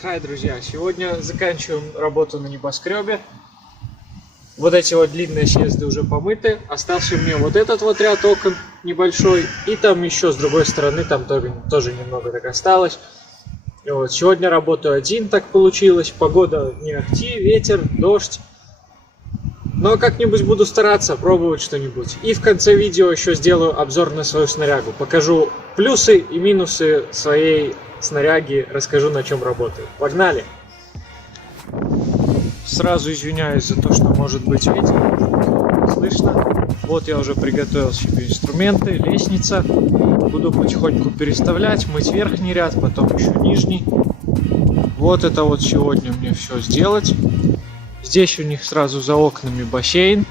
Хай, друзья! Сегодня заканчиваем работу на небоскребе. Вот эти вот длинные съезды уже помыты. Остался мне вот этот вот ряд окон небольшой. И там еще с другой стороны, там тоже немного так осталось. Вот. Сегодня работаю один, так получилось. Погода не ахти, ветер, дождь. Но как-нибудь буду стараться пробовать что-нибудь. И в конце видео еще сделаю обзор на свою снарягу. Покажу плюсы и минусы своей снаряги, расскажу, на чем работаю. Погнали! Сразу извиняюсь за то, что может быть ветер, может быть слышно. Вот я уже приготовил себе инструменты, лестница. Буду потихоньку переставлять, мыть верхний ряд, потом еще нижний. Вот это вот сегодня мне все сделать. Здесь у них сразу за окнами бассейн.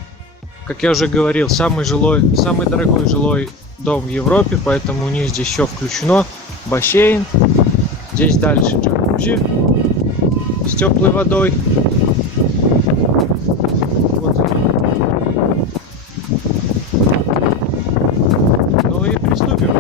Как я уже говорил, самый дорогой жилой дом в Европе, поэтому у них здесь все включено. Бассейн. Здесь дальше джакузи с теплой водой. Вот оно. Ну и приступим.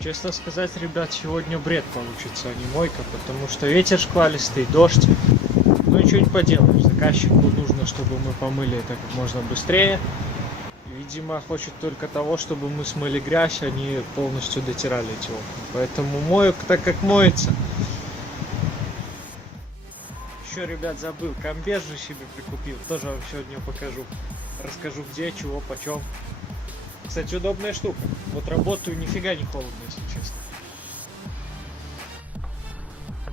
Честно сказать, ребят, сегодня бред получится, а не мойка, потому что ветер шквалистый, дождь. Ну ничего не поделаешь, заказчику нужно, чтобы мы помыли это как можно быстрее. Видимо, хочет только того, чтобы мы смыли грязь, а не полностью дотирали эти окна. Поэтому мою так, как моется. Еще, ребят, забыл, комбез же себе прикупил, тоже вам сегодня покажу. Расскажу где, чего, почем. Кстати, удобная штука. Вот работаю, нифига не холодно, если честно.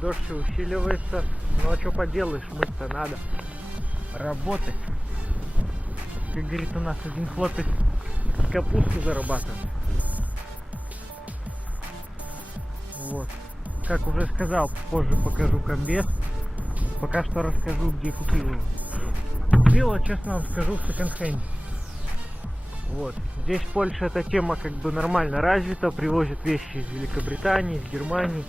Дождь усиливается, но что поделаешь, мыть-то надо. Работать. Как говорит у нас один хлопец, капусту зарабатывает. Вот. Как уже сказал, позже покажу комбез. Пока что расскажу, где купил его. Купил, честно вам скажу, в секонд-хенде. Вот. Здесь в Польше эта тема как бы нормально развита, привозят вещи из Великобритании, из Германии.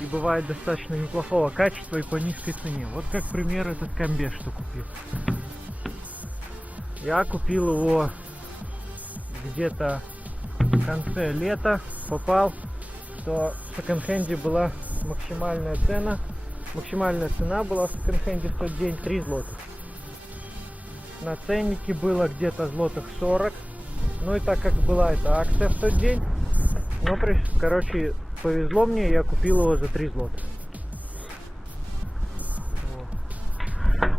И бывает достаточно неплохого качества и по низкой цене. Вот как пример этот комбез, что купил. Я купил его где-то в конце лета. Попал, что в секонд-хенде была максимальная цена. Максимальная цена была в секонд-хенде в тот день 3 злотых. На ценнике было где-то злотых 40. Ну и так как была эта акция в тот день, ну, короче, повезло мне, я купил его за 3 злотых. Вот.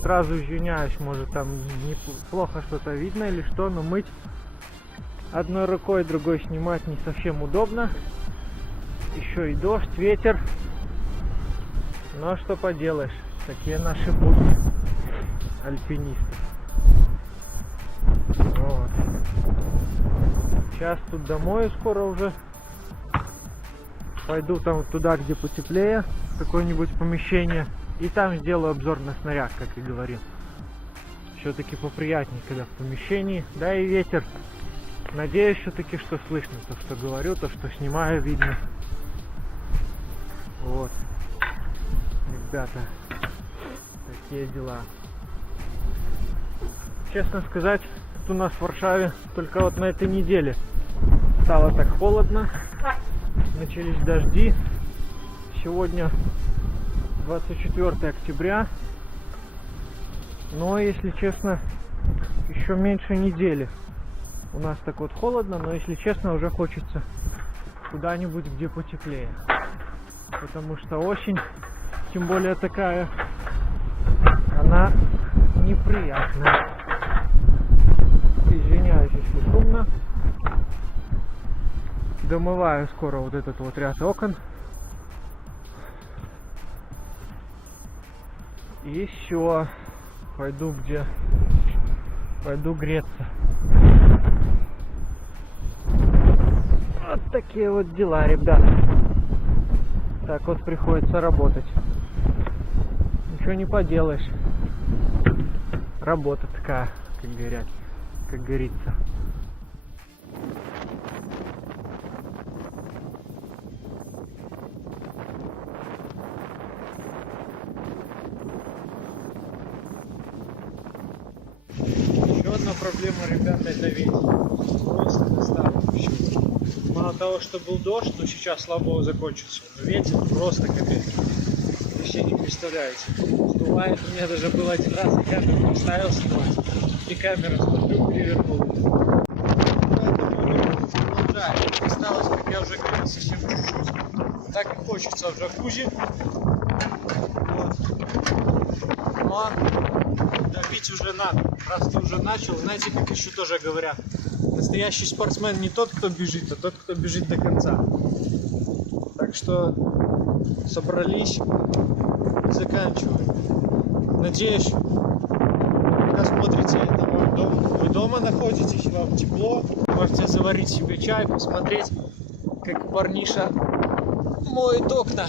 Сразу извиняюсь, может там неплохо что-то видно или что, но мыть одной рукой, другой снимать не совсем удобно. Еще и дождь, ветер. Но что поделаешь, такие наши будни альпинистов. Сейчас тут домой скоро уже. Пойду там туда, где потеплее, в какое-нибудь помещение. И там сделаю обзор на снаряд, как и говорил. Все-таки поприятнее, когда в помещении. Да и ветер. Надеюсь все-таки, что слышно то, что говорю, то, что снимаю, видно. Вот. Ребята, такие дела. Честно сказать, тут у нас в Варшаве только вот на этой неделе стало так холодно. Начались дожди. Сегодня 24 октября. Но, если честно, еще меньше недели. У нас так вот холодно, но, если честно, уже хочется куда-нибудь, где потеплее. Потому что осень, тем более такая, она неприятная. Извиняюсь, если шумно. Домываю скоро вот этот вот ряд окон. И все. Пойду греться. Вот такие вот дела, ребят. Так вот приходится работать. Ничего не поделаешь. Работа такая, как говорится. Еще одна проблема, ребята, это ветер. Просто доставка. Мало того, что был дождь, но сейчас, слава богу, закончился. Но ветер просто капец. Вы вообще не представляете. Сдувает. У меня даже был один раз, и камеру поставил снимать. И камера, смотрю, перевернулась. Поэтому продолжаем. Осталось, как я уже говорил, совсем чуть-чуть. Так и хочется в джакузи. Вот. Но добить уже надо. Раз ты уже начал, знаете, как еще тоже говорят, настоящий спортсмен не тот, кто бежит, а тот, кто бежит до конца. Так что собрались и заканчиваем. Надеюсь, когда смотрите это мой дом, вы дома находитесь, вам тепло, можете заварить себе чай, посмотреть, как парниша моет окна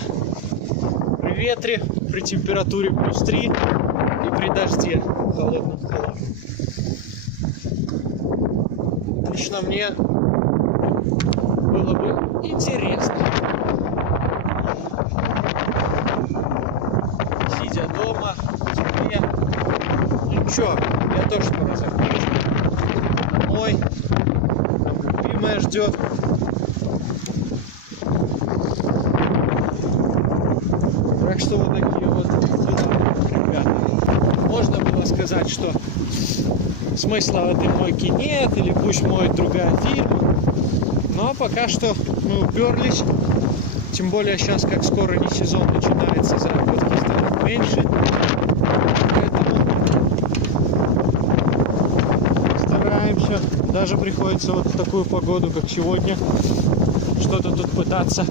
при ветре, при температуре +3 и при дожде холодном. Лично мне было бы интересно, сидя дома, в тепле. Ну чё, я тоже скоро закончу. Домой, там любимая ждет. Так что вот такие вот дела, ребята. Можно было сказать, что смысла в этой мойке нет, или пусть моет другая фирма. Но пока что мы уперлись. Тем более сейчас, как скоро не сезон начинается, заработки станут меньше. Поэтому стараемся. Даже приходится вот в такую погоду, как сегодня, что-то тут пытаться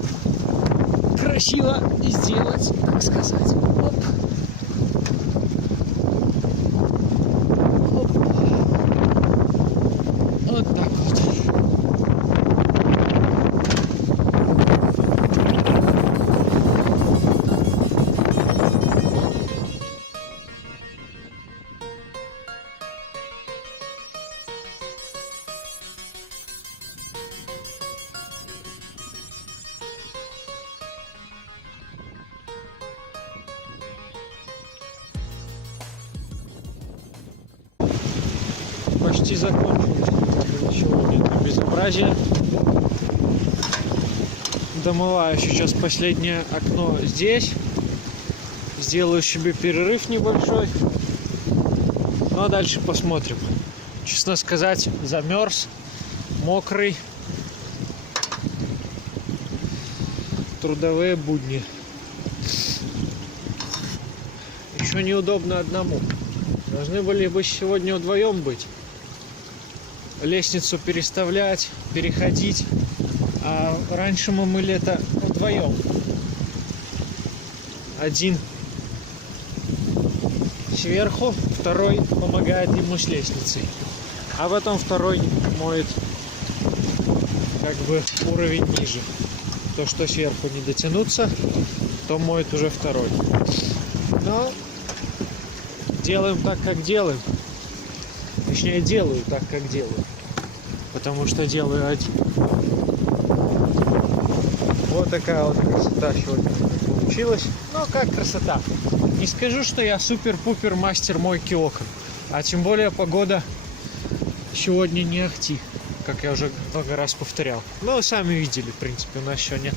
красиво сделать, так сказать. Оп. Вот так вот. Почти закончилось сегодня это безобразие. Домываю сейчас последнее окно здесь. Сделаю себе перерыв небольшой. Ну а дальше посмотрим. Честно сказать, замерз, мокрый. Трудовые будни. Еще неудобно одному. Должны были бы сегодня вдвоем быть. Лестницу переставлять, переходить. А раньше мы мыли это вдвоем. Один сверху, второй помогает ему с лестницей. А потом второй моет как бы уровень ниже. То, что сверху не дотянуться, то моет уже второй. Но делаем так, как делаем. Точнее, делаю так, как делаю. Потому что делаю один. Вот такая вот красота сегодня получилась. Ну, как красота. Не скажу, что я супер-пупер мастер мойки окон. А тем более погода сегодня не ахти, как я уже много раз повторял. Ну, вы сами видели, в принципе, у нас сегодня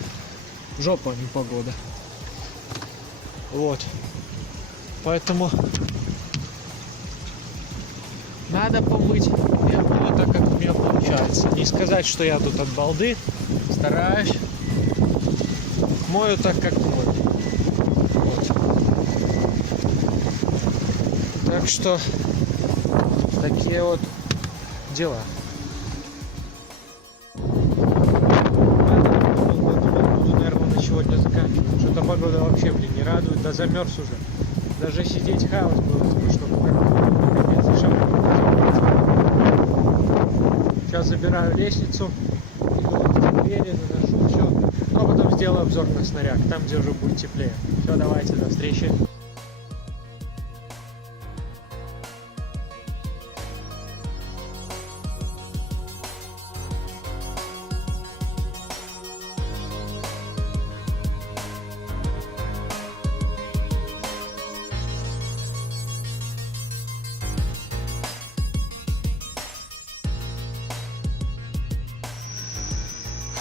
жопа, а не погода. Вот. Поэтому надо помыть. Я буду так, как у меня получается. Не сказать, что я тут от балды. Стараюсь. Мою так, как мою. Вот. Так что такие вот дела. Буду, наверное, на сегодня заканчивать. Что-то погода вообще, блин, не радует. Да замерз уже. Даже сидеть хаос было, что сейчас забираю лестницу, иду в двери, наношу все. Ну, а потом сделаю обзор на снаряг, там, где уже будет теплее. Все, давайте, до встречи.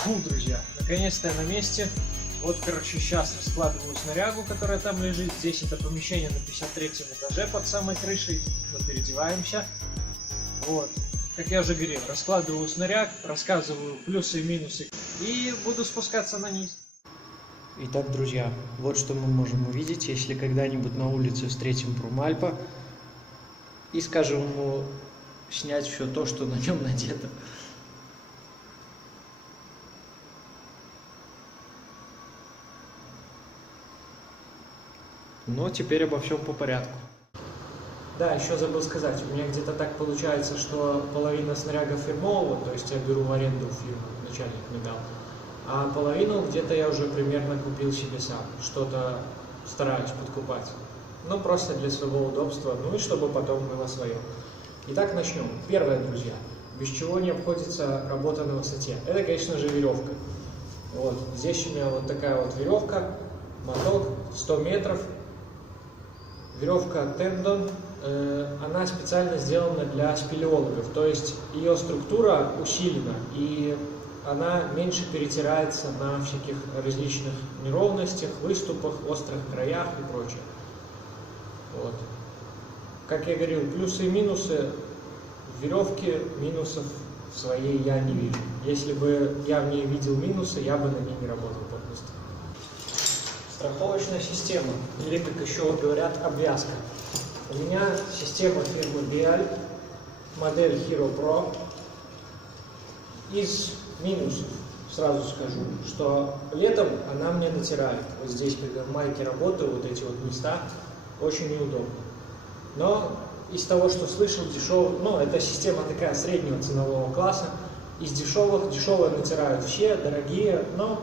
Фу, друзья, наконец-то я на месте. Вот, короче, сейчас раскладываю снарягу, которая там лежит. Здесь это помещение на 53-м этаже под самой крышей. Мы переодеваемся. Вот, как я уже говорил, раскладываю снаряг, рассказываю плюсы и минусы. И буду спускаться на низ. Итак, друзья, вот что мы можем увидеть, если когда-нибудь на улице встретим Прумальпа и скажем ему снять все то, что на нем надето. Но теперь обо всем по порядку. Да, еще забыл сказать, у меня где-то так получается, что половина снаряга фирмового, то есть я беру в аренду фирму, начальник мне дал, а половину где-то я уже примерно купил себе сам, что-то стараюсь подкупать. Ну, просто для своего удобства, ну и чтобы потом было свое. Итак, начнем. Первое, друзья, без чего не обходится работа на высоте. Это, конечно же, веревка. Вот, здесь у меня вот такая вот веревка, моток, 100 метров. Веревка Tendon, она специально сделана для спелеологов, то есть ее структура усилена и она меньше перетирается на всяких различных неровностях, выступах, острых краях и прочее. Вот. Как я говорил, плюсы и минусы в веревке, минусов в своей я не вижу. Если бы я в ней видел минусы, я бы на ней не работал полностью. Страховочная система, или как еще говорят, обвязка. У меня система фирмы Bial, модель Hero Pro. Из минусов сразу скажу, что летом она мне натирает. Вот здесь, когда в майке работаю, вот эти вот места, очень неудобно. Но из того, что слышал, дешевых, ну, эта система такая среднего ценового класса. Из дешевые натирают все, дорогие, но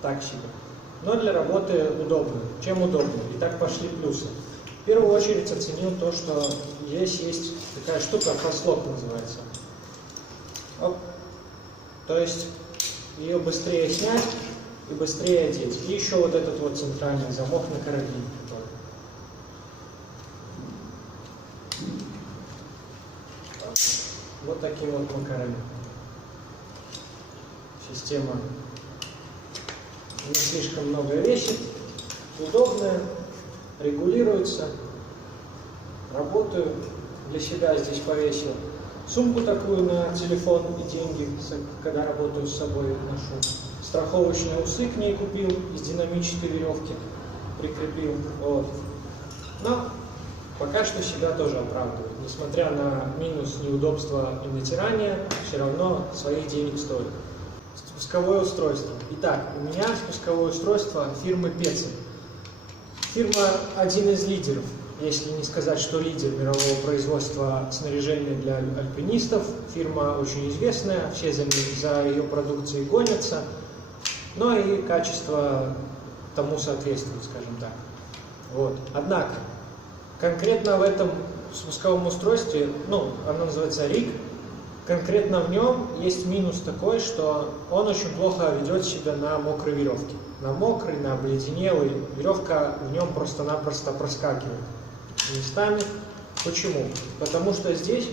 так себе. Но для работы удобно. Чем удобно? Итак, пошли плюсы. В первую очередь оценил то, что здесь есть такая штука, фастлок называется. Оп. То есть ее быстрее снять и быстрее одеть. И еще вот этот вот центральный замок на карабине. Вот таким вот макарами. Система не слишком много весит, удобная, регулируется. Работаю, для себя здесь повесил сумку такую на телефон и деньги, когда работаю с собой ношу. Страховочные усы к ней купил из динамической веревки, прикрепил. Вот. Но пока что себя тоже оправдывает. Несмотря на минус, неудобства и натирания, все равно своих денег стоит. Спусковое устройство. Итак, у меня спусковое устройство фирмы Пецель. Фирма один из лидеров если не сказать, что лидер мирового производства снаряжения для альпинистов. Фирма очень известная, все за ее продукцией гонятся, но и качество тому соответствует, скажем так. Вот. Однако, конкретно в этом спусковом устройстве, оно называется RIG, конкретно в нем есть минус такой, что он очень плохо ведет себя на мокрой веревке. На мокрой, на обледенелой веревка в нем просто-напросто проскакивает местами. Почему? Потому что здесь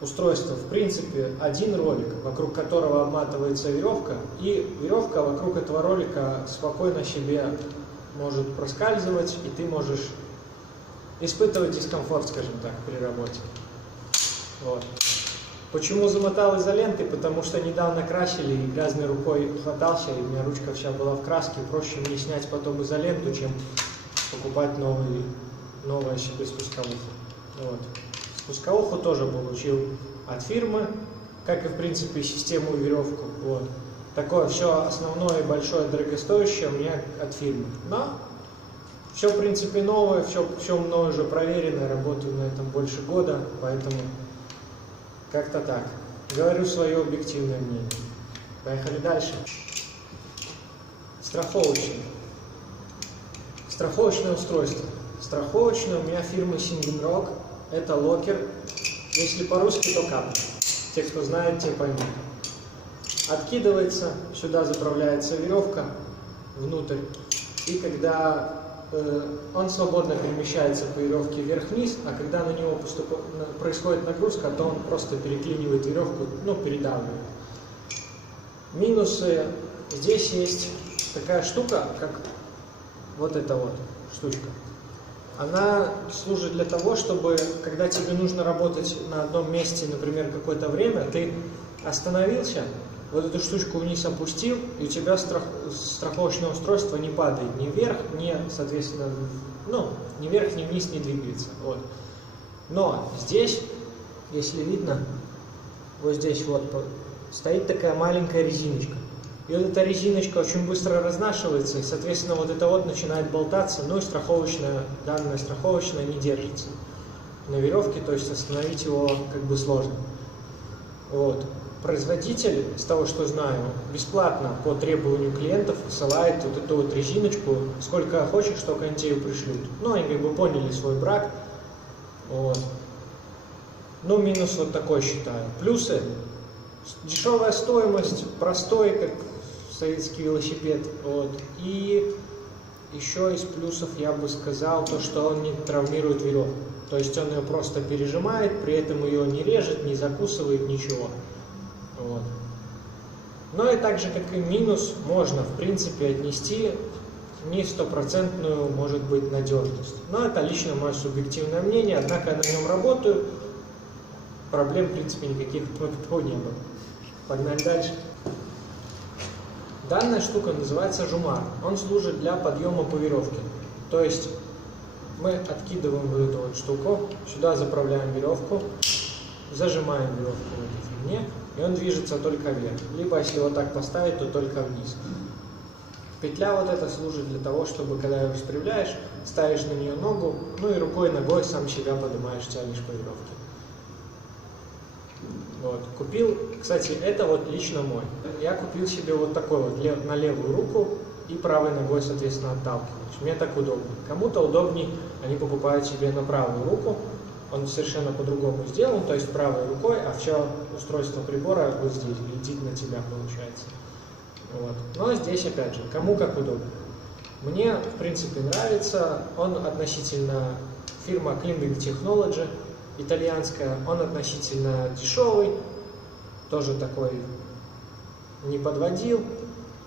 устройство, в принципе, один ролик, вокруг которого обматывается веревка, и веревка вокруг этого ролика спокойно себе может проскальзывать, и ты можешь испытывать дискомфорт, скажем так, при работе. Вот. Почему замотал изолентой? Потому что недавно красили, и грязной рукой хватался, и у меня ручка вся была в краске. Проще мне снять потом изоленту, чем покупать новое себе спусковуху. Вот. Спусковуху тоже получил от фирмы, как и в принципе систему и веревку. Вот. Такое все основное, большое, дорогостоящее у меня от фирмы. Но все в принципе новое, все мною уже проверено, работаю на этом больше года, поэтому как-то так. Говорю свое объективное мнение. Поехали дальше. Страховочное. Страховочное устройство. Страховочное у меня фирмы Singenrock. Это локер. Если по-русски, то кап. Те, кто знает, те поймут. Откидывается, сюда заправляется веревка внутрь. И когда он свободно перемещается по веревке вверх-вниз, а когда на него происходит нагрузка, то он просто переклинивает веревку, передавливает. Минусы. Здесь есть такая штука, как вот эта вот штучка. Она служит для того, чтобы, когда тебе нужно работать на одном месте, например, какое-то время, ты остановился, вот эту штучку вниз опустил, и у тебя страховочное устройство не падает ни вверх, ни, соответственно, ни вверх, ни вниз не двигается. Вот. Но здесь, если видно, вот здесь вот стоит такая маленькая резиночка. И вот эта резиночка очень быстро разнашивается, и, соответственно, вот это вот начинает болтаться, и данная страховочная не держится на веревке, то есть остановить его как бы сложно. Вот. Производитель, с того, что знаю, бесплатно по требованию клиентов высылает вот эту вот резиночку, сколько хочешь, только они тебе ее пришлют. Они как бы поняли свой брак. Вот. Минус вот такой считаю. Плюсы. Дешевая стоимость, простой, как советский велосипед. Вот. И еще из плюсов я бы сказал то, что он не травмирует веревку. То есть он ее просто пережимает, при этом ее не режет, не закусывает, ничего. Вот. Но и так же, как и минус, можно в принципе отнести не стопроцентную, может быть, надежность. Но это лично мое субъективное мнение, однако я на нем работаю, проблем в принципе никаких не было. Погнали дальше. Данная штука называется жумар. Он служит для подъема по веревке. То есть мы откидываем вот эту вот штуку, сюда заправляем веревку, зажимаем веревку в этой фигне, и он движется только вверх. Либо если вот так поставить, то только вниз. Петля вот эта служит для того, чтобы когда ее распрямляешь, ставишь на нее ногу, и рукой и ногой сам себя поднимаешь, тянешь по веревке. Вот. Купил, кстати, это вот лично мой. Я купил себе вот такой вот на левую руку и правой ногой, соответственно, отталкиваюсь. Мне так удобно. Кому-то удобней, они покупают себе на правую руку. Он совершенно по-другому сделан, то есть правой рукой, а все устройство прибора вот здесь глядит на тебя, получается. Вот. Но здесь, опять же, кому как удобно. Мне, в принципе, нравится. Он относительно фирма Climbing Technology, итальянская. Он относительно дешевый, тоже такой не подводил.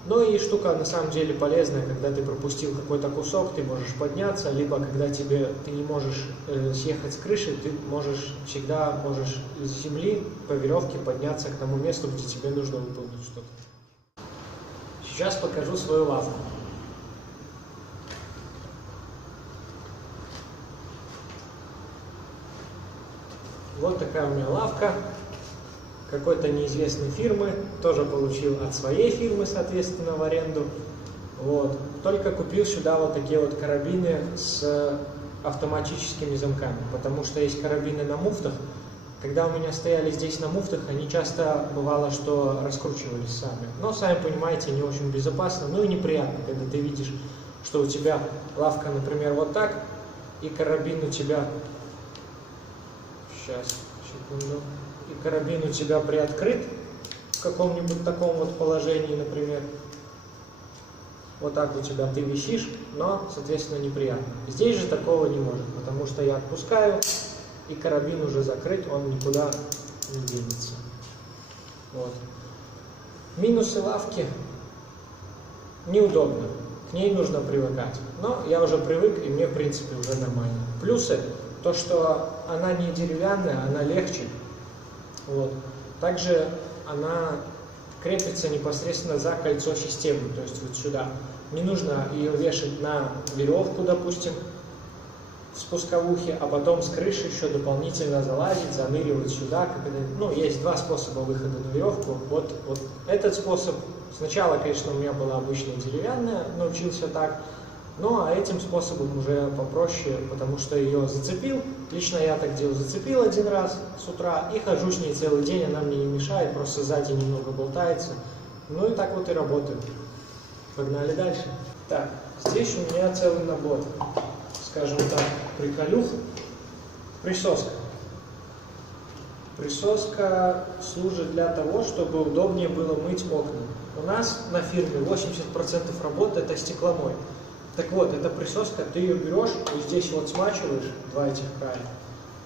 Ну и штука на самом деле полезная, когда ты пропустил какой-то кусок, ты можешь подняться, либо когда ты не можешь съехать с крыши, ты всегда можешь из земли по веревке подняться к тому месту, где тебе нужно выполнить что-то. Сейчас покажу свою лавку. Вот такая у меня лавка. Какой-то неизвестной фирмы, тоже получил от своей фирмы, соответственно, в аренду. Вот. Только купил сюда вот такие вот карабины с автоматическими замками, потому что есть карабины на муфтах. Когда у меня стояли здесь на муфтах, они часто бывало, что раскручивались сами. Но, сами понимаете, не очень безопасно, ну и неприятно, когда ты видишь, что у тебя лавка, например, вот так, и карабин у тебя... Сейчас, секунду. И карабин у тебя приоткрыт в каком-нибудь таком вот положении, например. Вот так у тебя ты висишь, но, соответственно, неприятно. Здесь же такого не может, потому что я отпускаю, и карабин уже закрыт, он никуда не денется. Вот. Минусы лавки: неудобно, к ней нужно привыкать. Но я уже привык, и мне, в принципе, уже нормально. Плюсы: то, что она не деревянная, она легче. Вот. Также она крепится непосредственно за кольцо системы, то есть вот сюда. Не нужно ее вешать на веревку, допустим, в спусковухе, а потом с крыши еще дополнительно залазить, заныривать сюда. Ну, есть два способа выхода на веревку. Вот этот способ. Сначала, конечно, у меня была обычная деревянная, научился так. Ну, а этим способом уже попроще, потому что ее зацепил. Лично я так делал, зацепил один раз с утра и хожу с ней целый день, она мне не мешает, просто сзади немного болтается. Ну и так вот и работаю. Погнали дальше. Так, здесь у меня целый набор, скажем так, приколюх. Присоска. Присоска служит для того, чтобы удобнее было мыть окна. У нас на фирме 80% работы это стекломой. Так вот, эта присоска, ты ее берешь, вот здесь вот смачиваешь два этих края,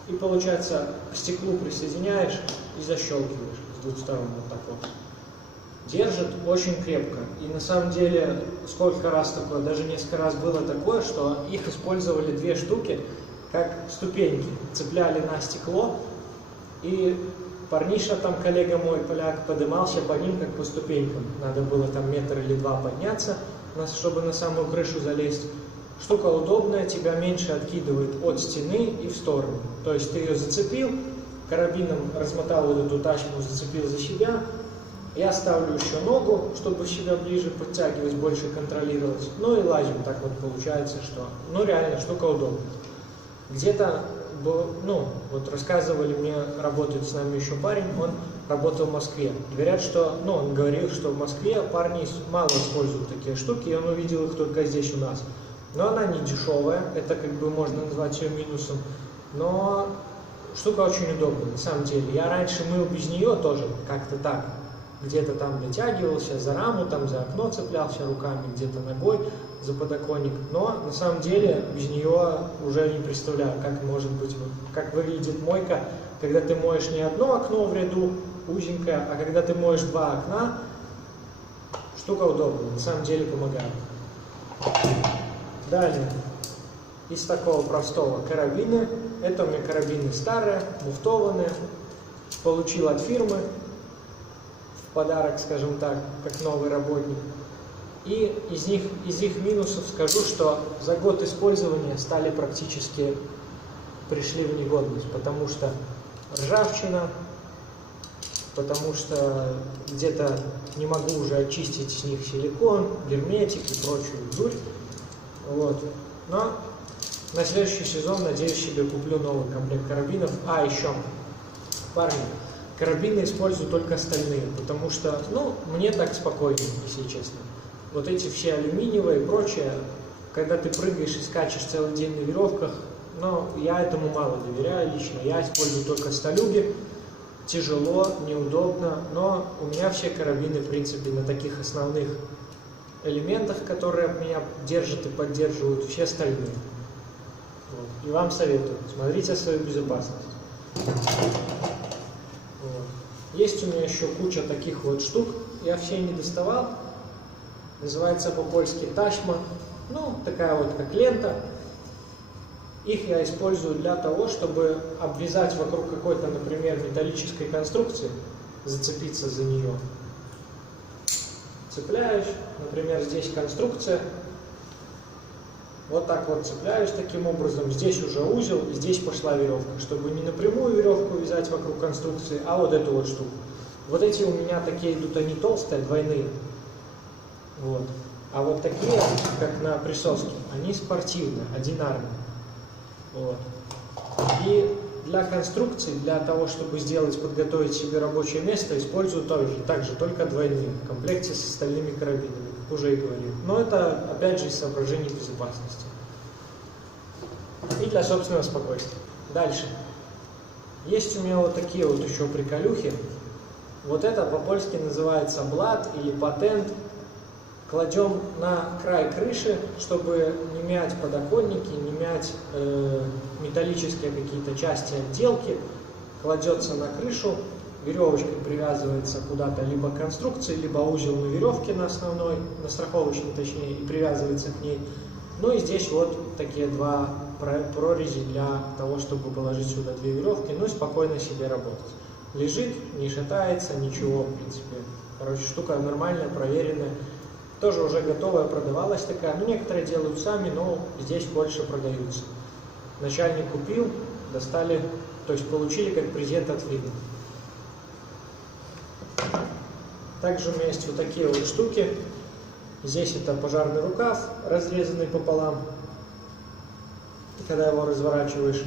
и получается к стеклу присоединяешь и защелкиваешь с двух сторон вот так вот. Держит очень крепко. И на самом деле, сколько раз такое, даже несколько раз было такое, что их использовали две штуки, как ступеньки. Цепляли на стекло, и парниша, там коллега мой, поляк, поднимался по ним, как по ступенькам. Надо было там метр или два подняться, чтобы на самую крышу залезть. Штука удобная, тебя меньше откидывает от стены и в сторону. То есть ты ее зацепил, карабином размотал вот эту тачку, зацепил за себя. Я ставлю еще ногу, чтобы себя ближе подтягивать, больше контролировать. Ну и лазим, так вот получается, что... Ну реально, штука удобная. Где-то, ну, вот рассказывали мне, работает с нами еще парень, он работал в Москве. Говорят, что, ну, он говорил, что в Москве парни мало используют такие штуки, и он увидел их только здесь у нас. Но она не дешевая, это как бы можно назвать ее минусом, но штука очень удобная, на самом деле. Я раньше мыл без нее тоже, как-то так, где-то там дотягивался за раму, там за окно цеплялся руками, где-то ногой за подоконник, но на самом деле без нее уже не представляю, как может быть, как выглядит мойка, когда ты моешь не одно окно в ряду, узенькое, а когда ты моешь два окна. Штука удобная, на самом деле помогает. Далее, из такого простого карабины. Это у меня карабины старые, муфтованные. Получил от фирмы в подарок, скажем так, как новый работник. И из их минусов скажу, что за год использования стали практически, пришли в негодность, потому что ржавчина, потому что где-то не могу уже очистить с них силикон, герметик и прочую дурь. Вот. Но на следующий сезон, надеюсь, себе куплю новый комплект карабинов. А, еще, парни, карабины использую только стальные, потому что, ну, мне так спокойнее, если честно. Вот эти все алюминиевые и прочее, когда ты прыгаешь и скачешь целый день на веревках, но я этому мало доверяю лично. Я использую только сталюги. Тяжело, неудобно, но у меня все карабины, в принципе, на таких основных элементах, которые меня держат и поддерживают, все стальные. Вот. И вам советую, смотрите свою безопасность. Вот. Есть у меня еще куча таких вот штук, я все не доставал. Называется по-польски ташма. Ну, такая вот как лента. Их я использую для того, чтобы обвязать вокруг какой-то, например, металлической конструкции, зацепиться за нее. Цепляюсь, например, здесь конструкция. Вот так вот цепляюсь таким образом. Здесь уже узел, и здесь пошла веревка, чтобы не напрямую веревку вязать вокруг конструкции, а вот эту вот штуку. Вот эти у меня такие идут, они толстые, двойные. Вот. А вот такие, как на присоске, они спортивные, одинарные. Вот. И для конструкции, для того, чтобы подготовить себе рабочее место, использую также только двойные, в комплекте с остальными карабинами, как уже и говорил. Но это, опять же, из соображений безопасности. И для собственного спокойствия. Дальше. Есть у меня вот такие вот еще приколюхи. Вот это по-польски называется блат или патент. Кладем на край крыши, чтобы не мять подоконники, не мять металлические какие-то части отделки. Кладется на крышу, веревочкой привязывается куда-то либо к конструкции, либо узел на веревке на основной, на страховочной точнее, и привязывается к ней. Ну и здесь вот такие два прорези для того, чтобы положить сюда две веревки, ну и спокойно себе работать. Лежит, не шатается, ничего, в принципе. Короче, штука нормальная, проверенная. Тоже уже готовая, продавалась такая. Ну, некоторые делают сами, но здесь больше продаются. Начальник купил, достали, то есть получили как презент от фирмы. Также у меня есть вот такие вот штуки. Здесь это пожарный рукав, разрезанный пополам. Когда его разворачиваешь,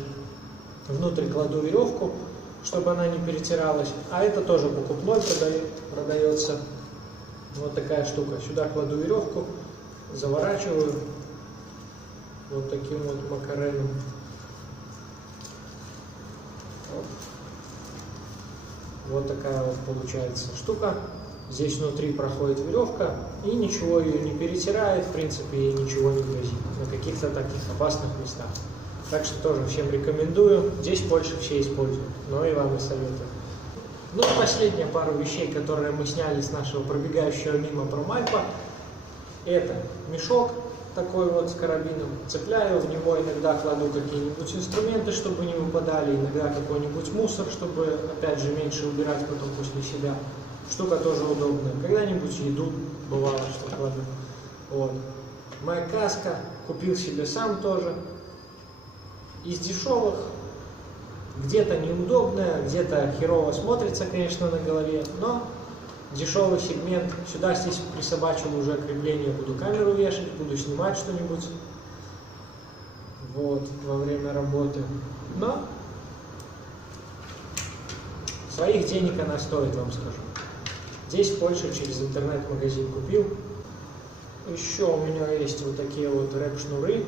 внутрь кладу веревку, чтобы она не перетиралась. А это тоже покупной продается. Вот такая штука. Сюда кладу веревку, заворачиваю вот таким вот макареном. Вот такая вот получается штука. Здесь внутри проходит веревка и ничего ее не перетирает, в принципе, ей ничего не грозит на каких-то таких опасных местах. Так что тоже всем рекомендую. Здесь больше все используют, но и вам и советую. Ну и последняя пару вещей, которые мы сняли с нашего пробегающего мимо промайпа. Это мешок такой вот с карабином. Цепляю, в него иногда кладу какие-нибудь инструменты, чтобы не выпадали, иногда какой-нибудь мусор, чтобы опять же меньше убирать потом после себя. Штука тоже удобная. Когда-нибудь еду бывало, что кладу. Вот. Моя каска, купил себе сам тоже. Из дешевых. Где-то неудобная, где-то херово смотрится, конечно, на голове, но дешевый сегмент. Сюда здесь присобачил уже крепление, буду камеру вешать, буду снимать что-нибудь вот, во время работы. Но своих денег она стоит, вам скажу. Здесь в Польше через интернет-магазин купил. Еще у меня есть вот такие вот рэп-шнуры.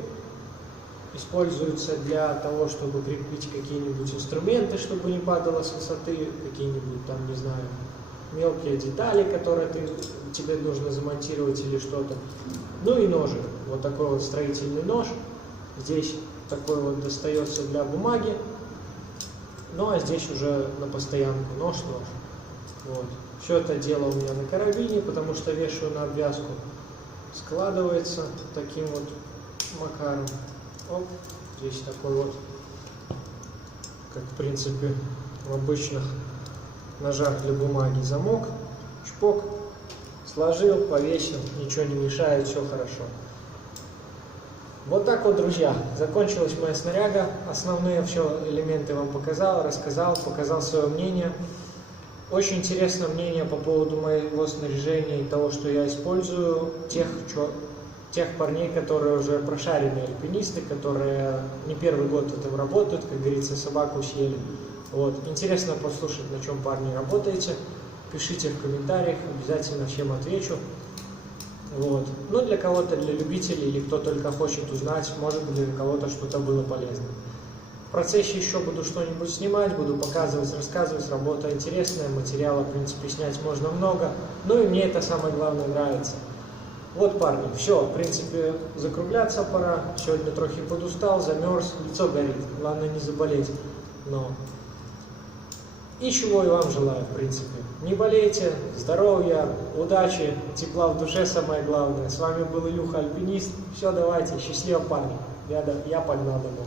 Используются для того, чтобы крепить какие-нибудь инструменты, чтобы не падало с высоты, какие-нибудь там, не знаю, мелкие детали, которые тебе нужно замонтировать или что-то. Ну и ножик. Вот такой вот строительный нож. Здесь такой вот достается для бумаги. Ну а здесь уже на постоянку нож. Вот. Все это дело у меня на карабине, потому что вешаю на обвязку. Складывается таким вот макаром. Оп, здесь такой вот, как в принципе в обычных ножах для бумаги, замок, чпок, сложил, повесил, ничего не мешает, все хорошо. Вот так вот, друзья, закончилась моя снаряга. Основные все элементы вам показал, рассказал, показал свое мнение. Очень интересное мнение по поводу моего снаряжения и того, что я использую, тех парней, которые уже прошаренные альпинисты, которые не первый год в этом работают, как говорится, собаку съели. Вот. Интересно послушать, на чем парни работаете. Пишите в комментариях, обязательно всем отвечу. Вот. Ну, для кого-то, для любителей, или кто только хочет узнать, может быть, для кого-то что-то было полезно. В процессе еще буду что-нибудь снимать, буду показывать, рассказывать. Работа интересная, материала, в принципе, снять можно много. Ну и мне это самое главное нравится. Вот, парни, все, в принципе, закругляться пора. Сегодня трохи подустал, замерз, лицо горит. Главное не заболеть. Но и чего и вам желаю, в принципе. Не болейте, здоровья, удачи, тепла в душе самое главное. С вами был Илюха, альпинист. Все, давайте, счастливо, парни. Я погнал домой.